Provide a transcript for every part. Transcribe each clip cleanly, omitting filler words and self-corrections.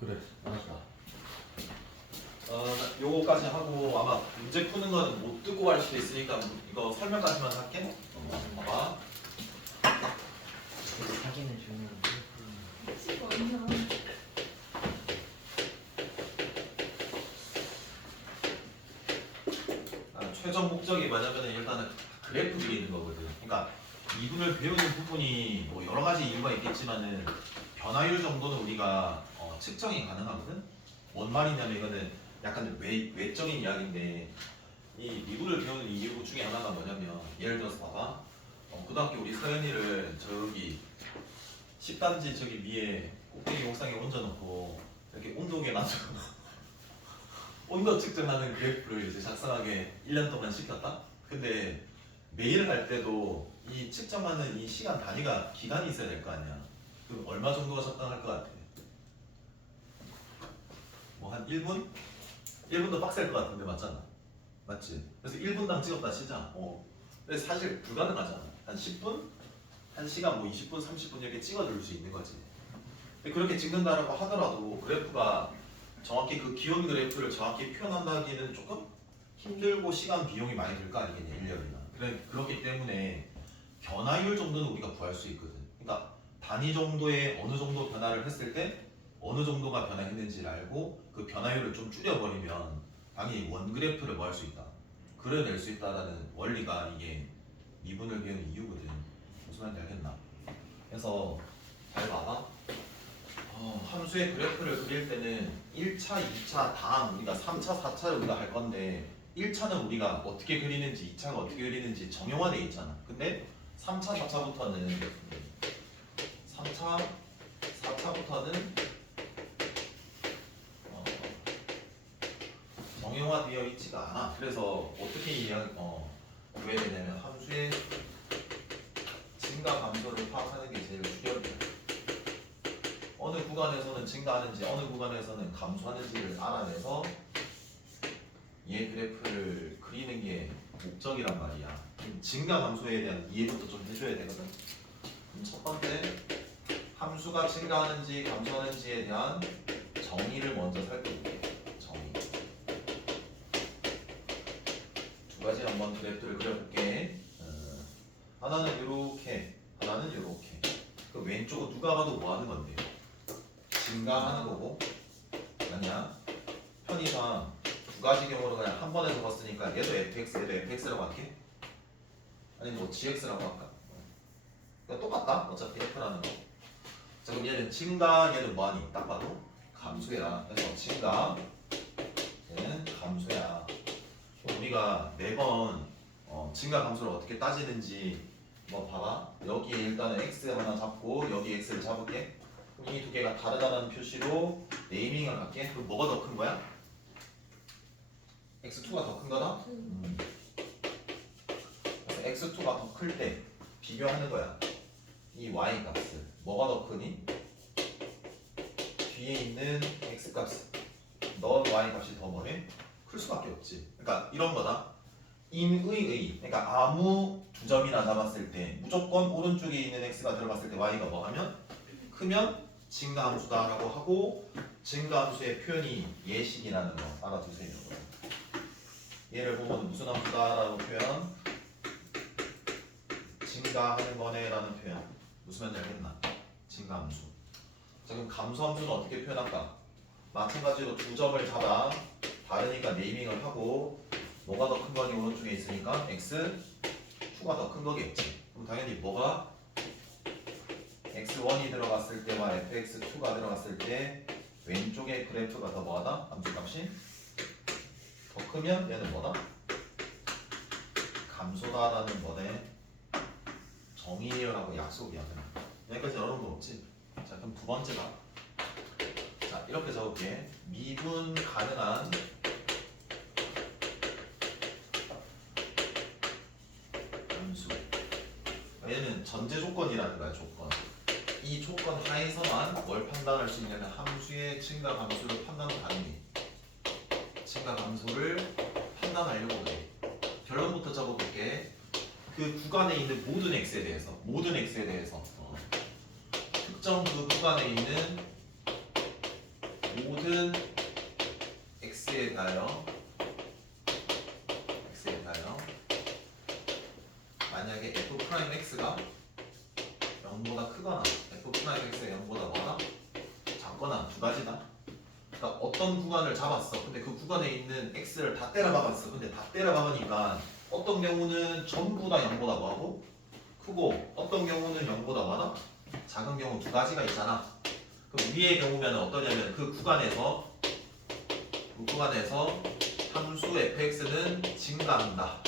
그래, 알았다. 요거까지 하고 아마 문제 푸는 거는 못 듣고 갈 수도 있으니까 이거 설명까지만 할게. 봐봐. 사기는 중요한데. 치고 있나? 최종 목적이 뭐냐면 일단은 그래프 그리는 거거든. 그러니까 미분을 배우는 부분이 뭐 여러 가지 이유가 있겠지만은 변화율 정도는 우리가 측정이 가능하거든. 뭔 말이냐면 이거는 약간 외적인 이야기인데 이 미분을 배우는 이유 중에 하나가 뭐냐면 예를 들어서 봐봐. 고등학교 우리 서연이를 저기 10단지 저기 위에 꼭대기 옥상에 얹어놓고 이렇게 온도계 놔두고 온도 측정하는 그래프를 이제 작성하게 1년 동안 시켰다? 근데 매일 할 때도 이 측정하는 이 시간 단위가 기간이 있어야 될 거 아니야. 그럼 얼마 정도가 적당할 것 같아? 뭐 한 1분? 1분도 빡셀 것 같은데 맞잖아. 맞지? 그래서 1분당 찍었다 치자. 근데 사실 불가능하잖아. 한 10분? 1시간 뭐 20분, 30분 이렇게 찍어줄 수 있는 거지. 근데 그렇게 찍는다라고 하더라도 그래프가 정확히 그 기온 그래프를 정확히 표현한다기는 조금 힘들고 시간 비용이 많이 들 거 아니겠냐, 인력이나. 그렇기 때문에 변화율 정도는 우리가 구할 수 있거든. 그러니까 단위 정도의 어느 정도 변화를 했을 때 어느 정도가 변화했는지를 알고 그 변화율을 좀 줄여버리면 당연히 원 그래프를 뭐 할 수 있다. 그려낼 수 있다라는 원리가 이게 미분을 배우는 이유거든. 무슨 말인지 알겠나? 그래서 잘 봐봐. 함수의 그래프를 그릴 때는 1차, 2차 다음 우리가 3차, 4차를 우리가 할 건데 1차는 우리가 어떻게 그리는지 2차가 어떻게 그리는지 정형화되어 있잖아. 근데 3차, 4차부터는 3차, 4차부터는 정형화되어 있지가 않아. 그래서 어떻게 구해야 되냐면 함수의 증가 감소를 파악하는 게 제일 중요해. 어느 구간에서는 증가하는지 어느 구간에서는 감소하는지를 알아내서 얘 그래프를 그리는 게 목적이란 말이야. 증가 감소에 대한 이해부터 좀 해줘야 되거든. 그럼 첫 번째, 함수가 증가하는지 감소하는지에 대한 정의를 먼저 살펴볼게. 정의. 두 가지 한번 그래프를 그려볼게. 하나는 이렇게, 하나는 이렇게. 그 왼쪽은 누가 봐도 뭐 하는 건데요? 증가하는 거고, 아니야. 편의상 두 가지 경우로 그냥 한 번에 적었으니까 얘도 fx, 얘도 fx라고 할게. 아니 뭐 gx라고 할까? 그러니까 똑같다. 어차피 f라는 거. 자 그럼 얘는 증가, 얘는 뭐하니? 딱 봐도 감소야. 그래서 증가, 얘는 감소야. 우리가 매번 증가 감소를 어떻게 따지는지 뭐 봐봐. 여기 일단은 x 하나 잡고 여기 x를 잡을게. 이 두 개가 다르다는 표시로 네이밍을 할게. 그럼 뭐가 더 큰 거야? x2가 더 큰 거다? 그래서 x2가 더 클 때 비교하는 거야. 이 y 값을. 뭐가 더 크니? 뒤에 있는 x 값. 너 y 값이 더 뭐래? 클 수밖에 없지. 그러니까 이런 거다. 인의. 그러니까 아무 두 점이나 잡았을 때 무조건 오른쪽에 있는 x가 들어갔을 때 y가 뭐 하면? 크면 증가함수다라고 하고 증가함수의 표현이 예식이라는 거 알아두세요. 얘를 보면 무슨 함수다라고 표현? 증가하는 거네라는 표현. 무슨 말인지 알겠나? 증가함수. 자 그럼 감소함수는 어떻게 표현할까? 마찬가지로 두 점을 잡아 다르니까 네이밍을 하고 뭐가 더 큰 거니 오른쪽에 있으니까 x2가 더 큰 거겠지. 그럼 당연히 뭐가 x1이 들어갔을 때와 fx2가 들어갔을 때 왼쪽의 그래프가 더 뭐하다? 함수값이 더 크면 얘는 뭐다? 감소다라는 거네. 정의라고 약속이야. 여기까지 어려운 거 없지? 자 그럼 두 번째가 자 이렇게 적을게. 미분 가능한 함수. 얘는 전제 조건이라는 거야. 조건. 이 조건 하에서만 뭘 판단할 수 있냐면 함수의 증가 감소를 판단하는 가능해. 증가 감소를 판단하려고 해. 결론부터 적어볼게. 그 구간에 있는 모든 x에 대해서 특정 그 구간에 있는 모든 x에 대하여 만약에 f 프라임 x가 0보다 크거나 f 프라임 x가 0보다 뭐다? 작거나 두 가지다. 그러니까 어떤 구간을 잡았어. 근데 그 구간에 있는 x를 다 때려 박았어. 근데 다 때려 박으니까 어떤 경우는 전부 다 0보다 뭐하고? 크고 어떤 경우는 0보다 뭐하다? 작은 경우 두 가지가 있잖아. 그럼 위의 경우면 어떠냐면 그 구간에서 함수 fx는 증가한다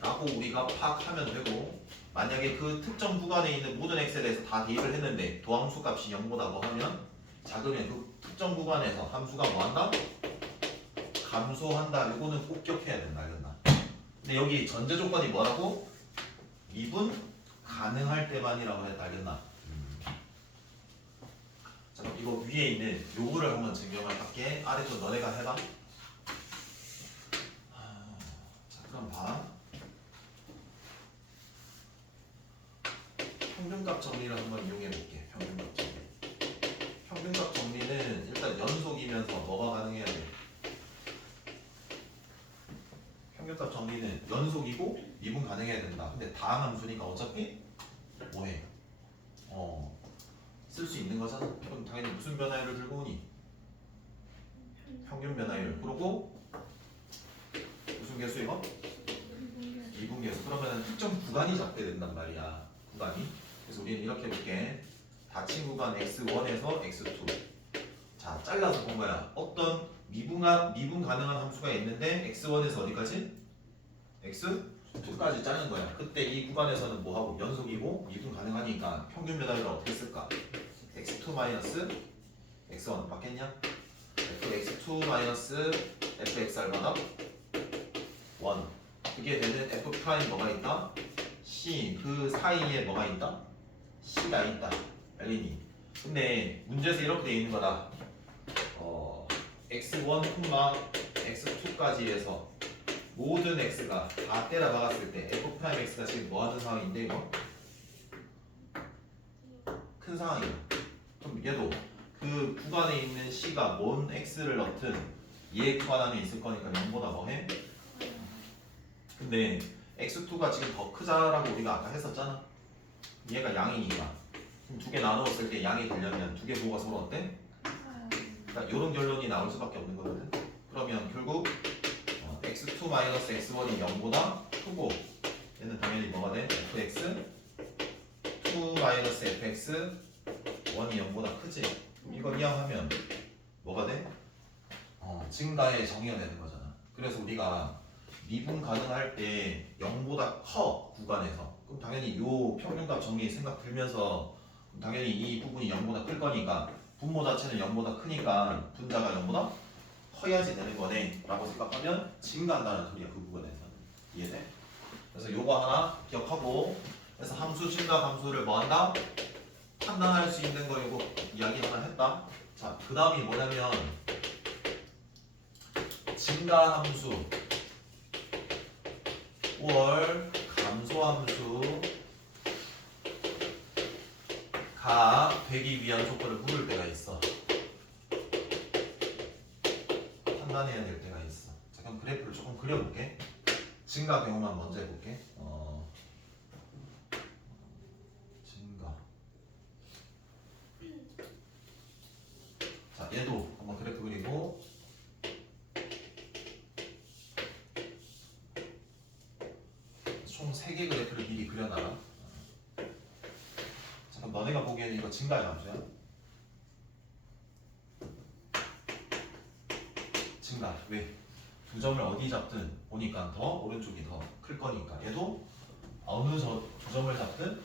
라고 우리가 파악하면 되고, 만약에 그 특정 구간에 있는 모든 x에 대해서 다 대입을 했는데 도함수 값이 0보다 뭐 하면 작으면 그 특정 구간에서 함수가 뭐 한다? 감소한다. 요거는 꼭 기억해야 된다. 알겠나? 근데 여기 전제 조건이 뭐라고? 미분 가능할 때만이라고 했다. 알겠나? 자, 그럼 이거 위에 있는 요거를 한번 증명을 할게. 아래쪽 너네가 해봐. 자, 그럼 봐. 평균값 정리를 한번 이용해 볼게. 평균값 정리. 평균값 정리는 일단 연속이면서 뭐가 가능해야 돼? 평균값 정리는 연속이고 미분 가능해야 된다. 근데 다항 함수니까 어차피 뭐해? 쓸 수 있는 거잖아. 그럼 당연히 무슨 변화율을 들고 오니? 평균 변화율. 그리고 무슨 계수 이거? 미분 계수. 그러면 특정 구간이 잡게 된단 말이야. 구간이. 그래서 우리는 이렇게 볼게. 닫힌 구간 x1에서 x2. 자, 잘라서 본 거야. 어떤 미분 가능한 함수가 있는데 x1에서 어디까지? x2까지 짜는 거야. 그때 이 구간에서는 뭐하고? 연속이고 미분 가능하니까 평균 변화율을 어떻게 쓸까? x2 마이너스 x1 맞겠냐? fx2 마이너스 fxr보다 1. 그게 되는 f 프라임 뭐가 있다? c. 그 사이에 뭐가 있다? c가 있다. 알겠니? 근데 문제에서 이렇게 돼 있는 거다. x1, x2까지 해서 모든 x가 다 때려 박았을 때 f 프라임 x가 지금 뭐 하는 상황인데 이거? 큰 상황이야. 그럼 얘도 그 구간에 있는 c가 뭔 x를 넣든 얘 구간 안에 있을 거니까 0보다 뭐해? 근데 x2가 지금 더 크자라고 우리가 아까 했었잖아. 얘가 양이니까. 그럼 두 개 나누었을 때 양이 되려면 두 개 부호가 서로 어때? 그러니까 이런 결론이 나올 수밖에 없는 거거든. 그러면 결국 x2 마이너스 x1이 0보다 크고 얘는 당연히 뭐가 돼? fx 2 마이너스 fx 1이 0보다 크지? 그럼 이거 이항하면 뭐가 돼? 증가의 정의가 되는 거잖아. 그래서 우리가 미분 가능할 때 0보다 커 구간에서 그럼 당연히 요 평균값 정리 생각 들면서 당연히 이 부분이 0보다 클 거니까 분모 자체는 0보다 크니까 분자가 0보다 커야지 되는 거네 라고 생각하면 증가한다는 소리야. 그 부분에서 이해돼? 그래서 요거 하나 기억하고, 그래서 함수 증가 함수를 뭐 한다? 판단할 수 있는 거 요거 이야기 하나 했다. 자, 그 다음이 뭐냐면 증가 함수 5월 감소 함수가 되기 위한 조건을 물을 때가 있어. 판단해야 될 때가 있어. 자, 그럼 그래프를 조금 그려볼게. 증가 경우만 먼저 해볼게. 증가. 자, 얘도 한번 그래프 그리고 총 3개 그래프를 미리 그려놔라. 자, 그럼 너네가 보기에는 이거 증가의 함수야? 증가. 왜? 두 점을 어디 잡든 보니까 더 오른쪽이 더 클 거니까 얘도 어느 두 점을 잡든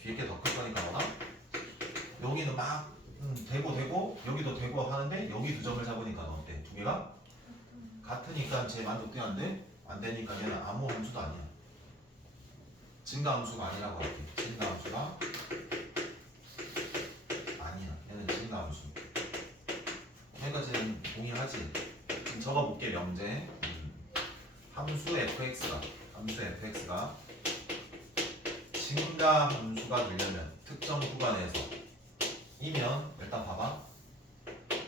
뒤에 게 더 클 거니까 뭐다? 여기는 막 되고 여기도 되고 하는데 여기 두 점을 잡으니까 어때? 두 개가 같으니까 제 만족돼 안 돼? 안 되니까 얘는 아무 함수도 아니야. 증가 함수가 아니라고 할게. 증가 함수가 아니야. 얘는 증가 함수. 여기까지는 동일하지. 지금 적어볼게. 명제. 함수 fx가 증가 함수가 되려면 특정 구간에서 이면 일단 봐봐.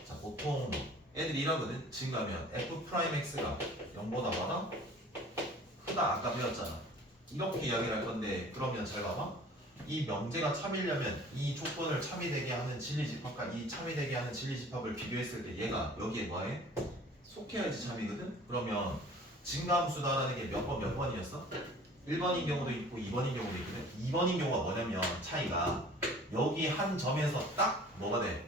자 보통 애들이 이러거든. 증가면 f 프라임 x가 0보다 뭐다? 크다. 아까 배웠잖아. 이렇게 이야기를 할 건데 그러면 잘 봐봐. 이 명제가 참이려면 이 조건을 참이되게 하는 진리집합과 이 참이되게 하는 진리집합을 비교했을 때 얘가 여기에 뭐해? 속해야지 참이거든? 그러면 증가함수다라는 게 몇 번이었어? 1번인 경우도 있고 2번인 경우도 있거든? 2번인 경우가 뭐냐면 차이가 여기 한 점에서 딱 뭐가 돼?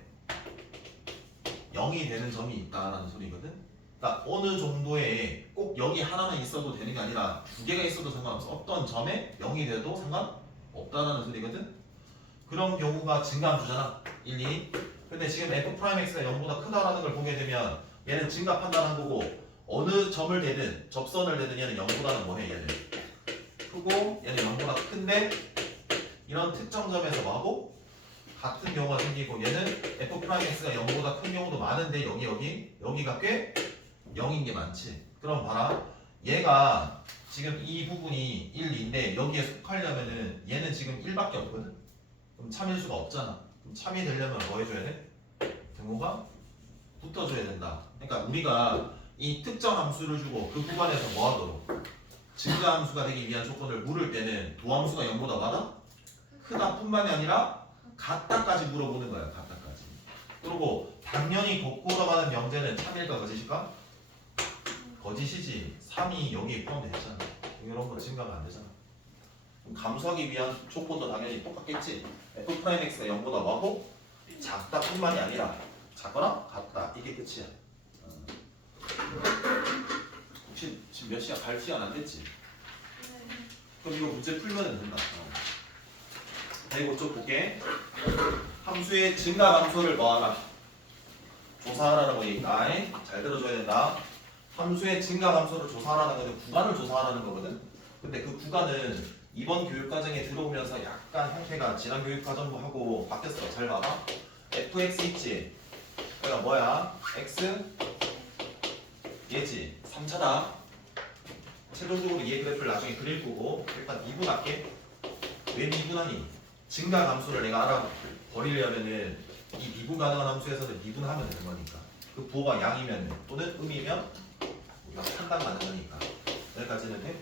0이 되는 점이 있다라는 소리거든? 그러니까 어느 정도의 꼭 여기 하나만 있어도 되는 게 아니라 두 개가 있어도 상관없어. 어떤 점에 0이 돼도 상관없다라는 소리거든? 그런 경우가 증가함수잖아. 1, 2. 근데 지금 f'x가 0보다 크다라는 걸 보게 되면 얘는 증가 판단한 거고 어느 점을 대든 접선을 대든 얘는 0보다는 뭐해 얘는 크고 얘는 0보다 큰데 이런 특정 점에서 뭐하고 같은 경우가 생기고 얘는 f'x가 0보다 큰 경우도 많은데 여기가 꽤 0인 게 많지. 그럼 봐라. 얘가 지금 이 부분이 1, 2인데 여기에 속하려면은 얘는 지금 1밖에 없거든. 그럼 참일 수가 없잖아. 그럼 참이 되려면 뭐 해줘야 돼? 등호가 붙어줘야 된다. 그러니까 우리가 이 특정 함수를 주고 그 구간에서 뭐 하도록 증가 함수가 되기 위한 조건을 물을 때는 도함수가 0보다 많아? 크다 뿐만이 아니라 같다까지 물어보는 거야. 같다까지. 그리고 당연히 거꾸로 가는 명제는 참일까 거짓일까? 거짓이지. 3이 여기에 포함되잖아. 이런 거 증가가 안 되잖아. 그럼 감수하기 위한 조건도 당연히 똑같겠지. f'x가 0보다 뭐고? 작다 뿐만이 아니라 작거나 같다. 이게 끝이야. 혹시 지금 몇 시간? 갈 시간 안 됐지? 그럼 이거 문제 풀면 된다. 그리고 좀 볼게. 함수의 증가 감소를 뭐하라? 조사하라는 거니까 잘 들어줘야 된다. 함수의 증가 감소를 조사하라는 거는 구간을 조사하라는 거거든. 근데 그 구간은 이번 교육과정에 들어오면서 약간 형태가 지난 교육과정하고 바뀌었어. 잘 봐봐. fx 있지? 그러니까 뭐야? x 얘지. 3차다. 최종적으로 얘 그래프를 나중에 그릴 거고 일단 미분할게. 왜 미분하니? 증가 감소를 내가 알아버리려면은 이 미분 가능한 함수에서는 미분하면 되는 거니까. 그 부호가 양이면 또는 음이면 우리가 판단만 하는 거니까. 여기까지는 돼?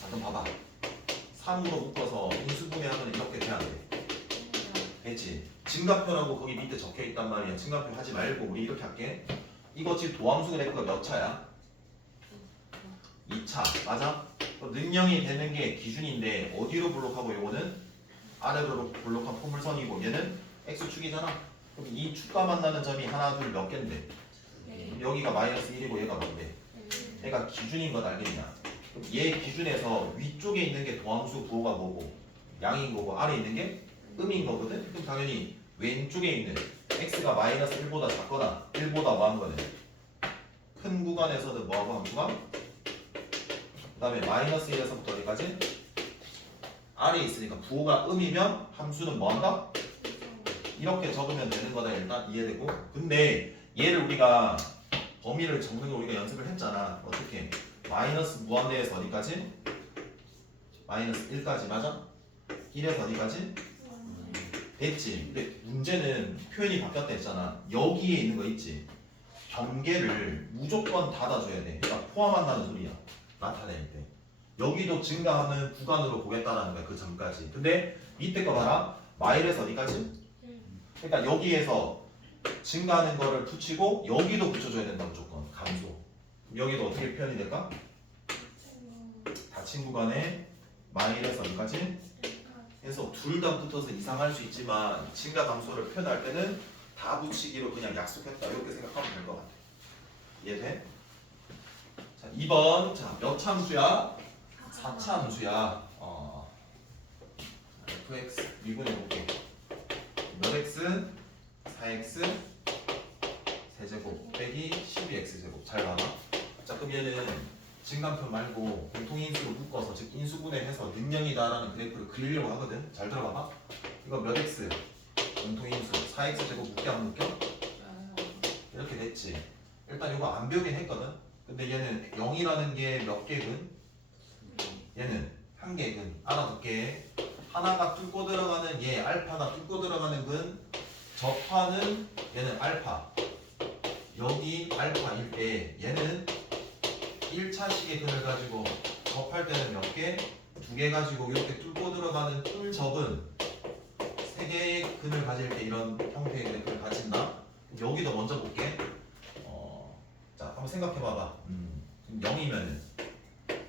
자 그럼 봐봐. 3으로 묶어서 인수분해하면 이렇게 돼야 돼. 됐지? 증가표라고 거기 밑에 적혀있단 말이야. 증가표 하지 말고 우리 이렇게 할게. 이거 지금 도함수 그래프가 몇 차야? 2차. 맞아? 능령이 되는 게 기준인데 어디로 블록하고 요거는 아래로 블록한 포물선이고 얘는 x축이잖아. 그럼 이 축과 만나는 점이 하나 둘 몇 개인데 여기가 마이너스 1이고 얘가 뭔데? 얘가 기준인 건 알겠냐? 그럼 얘 기준에서 위쪽에 있는 게 도함수 부호가 뭐고 양인 거고 아래 있는 게 음인 거거든? 그럼 당연히 왼쪽에 있는 x가 마이너스 1보다 작거나 1보다 뭐한 거네? 큰 구간에서는 뭐하고 함수가? 그 다음에 마이너스 1에서부터 어디까지? 아래에 있으니까 부호가 음이면 함수는 뭐한다? 이렇게 적으면 되는 거다. 일단 이해되고. 근데 얘를 우리가 범위를 적는 걸 우리가 연습을 했잖아. 어떻게? 마이너스 무한대에서 어디까지? 마이너스 1까지 맞아? 1에서 어디까지? 됐지. 근데 문제는 표현이 바뀌었다 했잖아. 여기에 있는 거 있지. 경계를 무조건 닫아줘야 돼. 그러니까 포함한다는 소리야. 나타낼 때. 여기도 증가하는 구간으로 보겠다라는 거야. 그 점까지. 근데 밑에 거 봐라. 마일에서 어디까지? 그러니까 여기에서 증가하는 거를 붙이고 여기도 붙여줘야 된다. 무조건. 감소. 여기도 어떻게 표현이 될까? 닫힌 구간에 마일에서 어디까지? 해서 둘 다 붙어서 이상할 수 있지만 증가 감소를 표현할 때는 다 붙이기로 그냥 약속했다. 이렇게 생각하면 될 것 같아. 이해돼? 자, 2번. 자, 몇 차 함수야? 4차 함수야. fx 미분해 볼게. 몇 x? 4x 세제곱 빼기 12x제곱. 잘 봐봐. 자, 그럼 얘는 증간표 말고 공통인수로 묶어서 즉 인수분해해서 능령이다라는 그래프를 그리려고 하거든. 잘 들어봐봐. 이거 몇 x? 공통인수 4x제곱 묶여 안 묶여? 이렇게 됐지. 일단 이거 안 배우긴 했거든. 근데 얘는 0이라는 게 몇 개근? 얘는 한 개근. 알아둘게. 하나가 뚫고 들어가는 얘 알파가 뚫고 들어가는 근 접하는 얘는 알파. 여기 알파일 때 얘는 1차식의 근을 가지고 접할 때는 몇 개? 2개 가지고 이렇게 뚫고 들어가는 뚫접은 3개의 근을 가질 때 이런 형태의 그래프를 가진다. 여기도 먼저 볼게. 자, 한번 생각해 봐봐. 0이면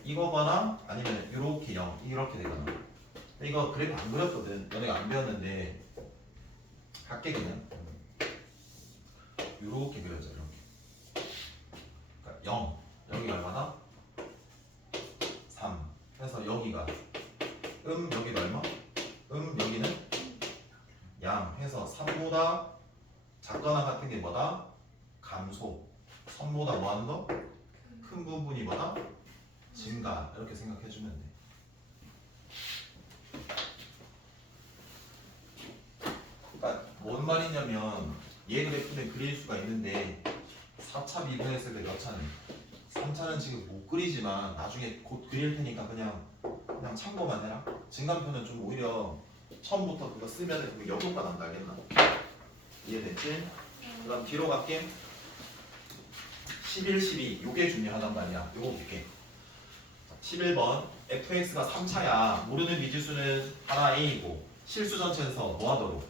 이거거나 아니면 이렇게 0, 이렇게 되거나. 이거 그래프 안 그렸거든. 너네가 안 배웠는데 할게 그냥. 이렇게 그려져 이렇게. 그러니까 0, 여기가 얼마나? 3. 그래서 여기가 여기가 얼마? 여기는 양 해서 3보다 작거나 같은 게 뭐다? 감소. 3보다 뭐 하는 거? 큰 부분이 뭐다? 증가. 이렇게 생각해주면 돼. 그러니까 뭔 말이냐면 얘 그래프는 그릴 수가 있는데 4차 미분했을 때 몇 차는? 3차는 지금 못 그리지만 나중에 곧 그릴 테니까 그냥 참고만 해라. 증간표는 좀 오히려 처음부터 그거 쓰면 그게 역효과 난다 알겠나? 이해됐지? 그 다음 뒤로 갈게. 11, 12 요게 중요하단 말이야. 요거 볼게. 11번 fx가 3차야. 모르는 미지수는 하나 a이고 실수 전체에서 뭐 하도록?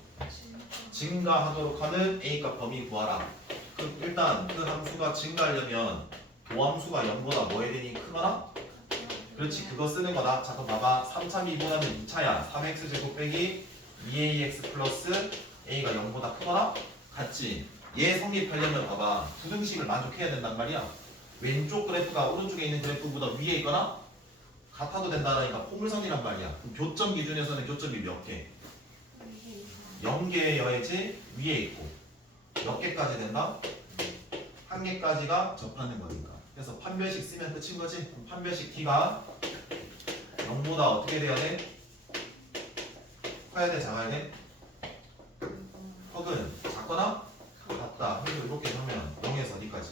증가하도록 하는 a값 범위 구하라. 일단 그 함수가 증가하려면 도함수가 0보다 뭐 해야 되니? 크거나? 그렇지, 그거 쓰는 거다. 잠깐 봐봐. 3차 미분하면 2차야. 3x제곱 빼기 2ax 플러스 a가 0보다 크거나? 같지? 얘 성립하려면 봐봐. 부등식을 만족해야 된단 말이야. 왼쪽 그래프가 오른쪽에 있는 그래프보다 위에 있거나 같아도 된다라니까 포물선이란 말이야. 그럼 교점 기준에서는 교점이 몇 개? 0개여야지 위에 있고 몇 개까지 된다? 1개까지가 접하는 거니까. 그래서 판별식 쓰면 끝인 거지. 그럼 판별식 D가 0보다 어떻게 돼야 돼? 커야 돼? 작아야 돼? 턱은 작거나 같다. 그래서 이렇게 하면 0에서 어디까지?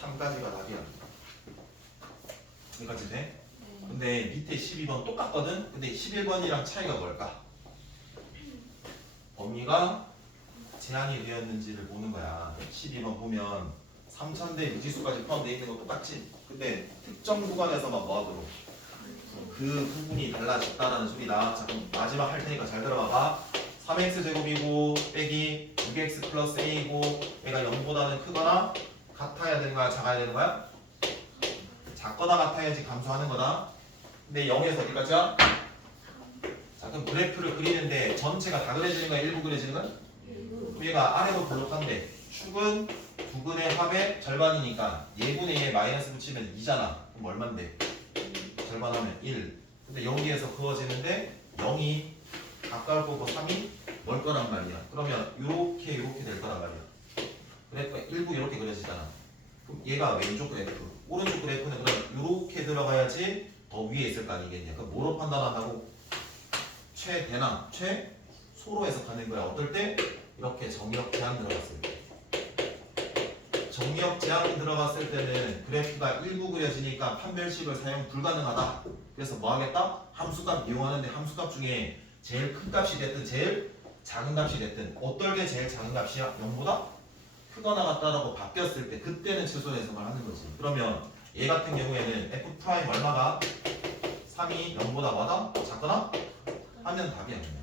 3까지가 답이야. 여기까지 돼? 근데 밑에 12번 똑같거든? 근데 11번이랑 차이가 뭘까? 범위가 제한이 되었는지를 보는 거야. 12번 보면 3000대 미지수까지 포함되어 있는 거 똑같지? 근데 특정 구간에서만 뭐하도록? 그 부분이 달라졌다라는 소리다. 자, 그럼 마지막 할 테니까 잘 들어봐봐. 3x제곱이고 빼기 6x 플러스 a이고 얘가 0보다는 크거나 같아야 되는 거야? 작아야 되는 거야? 작거나 같아야지 감소하는 거다. 근데 0에서 어디까지야? 자, 그럼 그래프를 그리는데 전체가 다 그려지는 거야? 일부 그려지는 거야? 그럼 얘가 아래로 볼록한데 축은 두 근의 합의 절반이니까 예분의 예 마이너스 붙이면 2잖아. 그럼 얼만데? 절반하면 1. 근데 여기에서 그어지는데 0이 가까울 거고 3이 멀 거란 말이야. 그러면 이렇게 될 거란 말이야. 그래프가 일부 이렇게 그려지잖아. 그럼 얘가 왼쪽 그래프, 오른쪽 그래프는 그럼 이렇게 들어가야지 더 위에 있을 거 아니겠냐. 그럼 뭐로 판단한다고? 최대나 최소로 해석하는 거야. 어떨 때? 이렇게 정의역 제한 들어갔을 때. 정의역 제한이 들어갔을 때는 그래프가 일부 그려지니까 판별식을 사용 불가능하다. 그래서 뭐 하겠다? 함수값 이용하는데 함수값 중에 제일 큰 값이 됐든 제일 작은 값이 됐든 어떨 게 제일 작은 값이야? 0보다 크거나 같다라고 바뀌었을 때 그때는 최소 해석을 하는 거지. 그러면 얘 같은 경우에는 f 프라임 얼마가? 3이 0보다 뭐다? 작거나? 하면 답이야 그냥.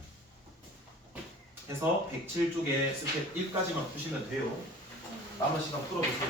그래서 107쪽에 스텝 1까지만 푸시면 돼요. 남은 시간 풀어보세요.